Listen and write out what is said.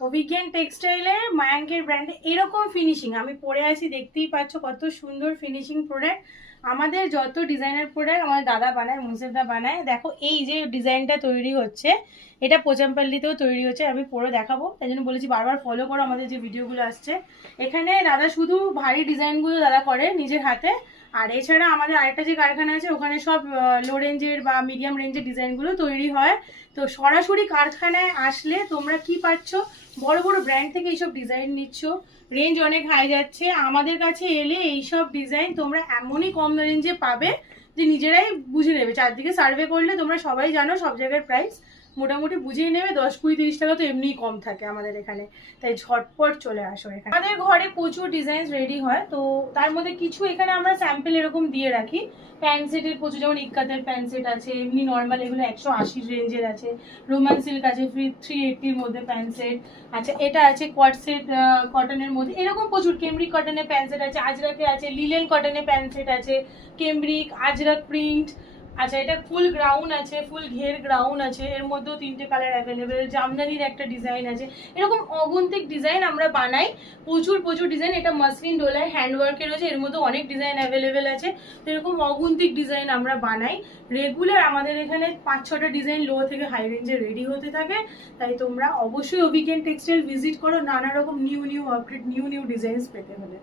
অভিজ্ঞান টেক্সটাইলের মায়াঙ্কের ব্র্যান্ডে এরকম ফিনিশিং আমি পরে আছি, দেখতেই পাচ্ছ কত সুন্দর ফিনিশিং প্রোডাক্ট। আমাদের যত ডিজাইনার প্রোডাক্ট আমাদের দাদা বানায়, মুনসেফদা বানায়। দেখো এই যে ডিজাইনটা তৈরি হচ্ছে, এটা পোচামপাল্লিতেও তৈরি হচ্ছে, আমি পরে দেখাবো, তাই জন্য বলেছি বারবার ফলো করো আমাদের যে ভিডিওগুলো আসছে। এখানে দাদা শুধু ভারী ডিজাইনগুলো দাদা করে নিজের হাতে, আর এছাড়া আমাদের আরেকটা যে কারখানা আছে ওখানে সব লো রেঞ্জের বা মিডিয়াম রেঞ্জের ডিজাইনগুলো তৈরি হয়। তো সরাসরি কারখানায় আসলে তোমরা কি পাচ্ছ, বড় বড় ব্র্যান্ড থেকে এইসব ডিজাইন নিচ্ছ, রেঞ্জ অনেক হাই যাচ্ছে। আমাদের কাছে এলে এইসব ডিজাইন তোমরা এমনই কম রেঞ্জে পাবে যে নিজেরাই বুঝে নেবে। চারদিকে সার্ভে করলে তোমরা সবাই জানো সব জায়গার প্রাইস মোটামুটি বুঝিয়ে নেবে, 10, 20, 30 টাকা তো এমনিই কম থাকে আমাদের এখানে। তাই ঝটপট চলে আসো এখানে। আমাদের ঘরে প্রচুর ডিজাইন রেডি হয়, তো তার মধ্যে কিছু এখানে আমরা স্যাম্পল এরকম দিয়ে রাখি। প্যান্ট সেটের প্রচুর, যেমন ইক্কাতের প্যান্ট সেট আছে, এমনি নর্মাল এগুলো 180 রেঞ্জের আছে, রোমান সিল্ক আছে 380-র মধ্যে প্যান্ট সেট। আচ্ছা এটা আছে কোয়াড সেট কটনের মধ্যে, এরকম প্রচুর। কেমব্রিক কটনের প্যান্ট সেট আছে, আজরাকে আছে, লিলেন কটনের প্যান্ট সেট আছে, কেমব্রিক, আজরাক প্রিন্ট। আচ্ছা এটা ফুল গ্রাউন্ড আছে, ফুল ঘের গ্রাউন্ড আছে, এর মধ্যেও 3টে কালার অ্যাভেলেবেল। জামদানির একটা ডিজাইন আছে, এরকম অগন্তিক ডিজাইন আমরা বানাই, প্রচুর প্রচুর ডিজাইন। এটা মাসলিন ডোলায় হ্যান্ডওয়ার্কের আছে, এর মধ্যে অনেক ডিজাইন অ্যাভেলেবেল আছে। তো এরকম অগন্তিক ডিজাইন আমরা বানাই রেগুলার। আমাদের এখানে 5-6টা ডিজাইন লো থেকে হাই রেঞ্জে রেডি হতে থাকে। তাই তোমরা অবশ্যই অভিজ্ঞান টেক্সটাইল ভিজিট করো নানা রকম নিউ আপডেট নিউ ডিজাইনস পেতে হলে।